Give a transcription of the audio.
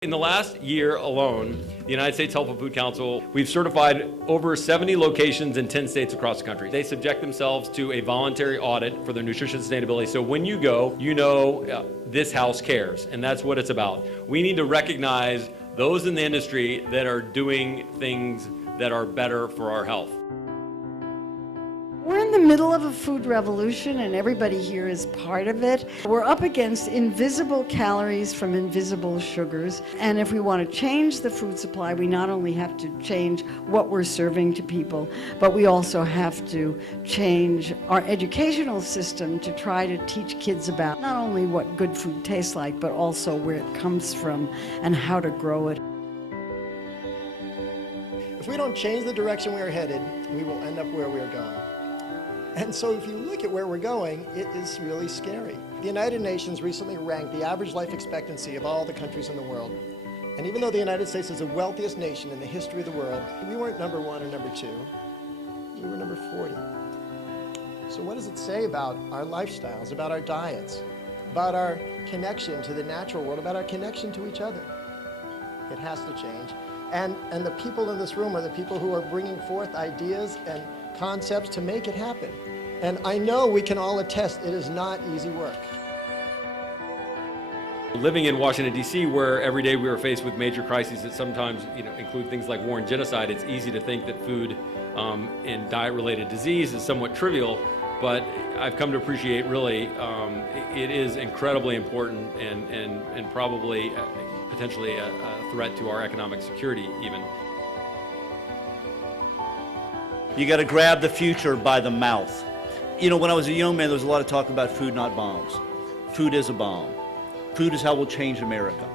In the last year alone, the United States Healthful Food Council, we've certified over 70 locations in 10 states across the country. They subject themselves to a voluntary audit for their nutrition sustainability. So when you go, you know this house cares, and that's what it's about. We need to recognize those in the industry that are doing things that are better for our health. We're in the middle of a food revolution and everybody here is part of it. We're up against invisible calories from invisible sugars. And if we want to change the food supply, we not only have to change what we're serving to people, but we also have to change our educational system to try to teach kids about not only what good food tastes like, but also where it comes from and how to grow it. If we don't change the direction we are headed, we will end up where we are going. And so if you look at where we're going, it is really scary. The United Nations recently ranked the average life expectancy of all the countries in the world. And even though the United States is the wealthiest nation in the history of the world, we weren't number 1 or number 2. We were number 40. So what does it say about our lifestyles, about our diets, about our connection to the natural world, about our connection to each other? It has to change. And the people in this room are the people who are bringing forth ideas and concepts to make it happen. And I know we can all attest it is not easy work. Living in Washington, D.C., where every day we are faced with major crises that sometimes include things like war and genocide, it's easy to think that food and diet-related disease is somewhat trivial, but I've come to appreciate really it is incredibly important and probably potentially a threat to our economic security even. You got to grab the future by the mouth. You know, when I was a young man, there was a lot of talk about food, not bombs. Food is a bomb. Food is how we'll change America.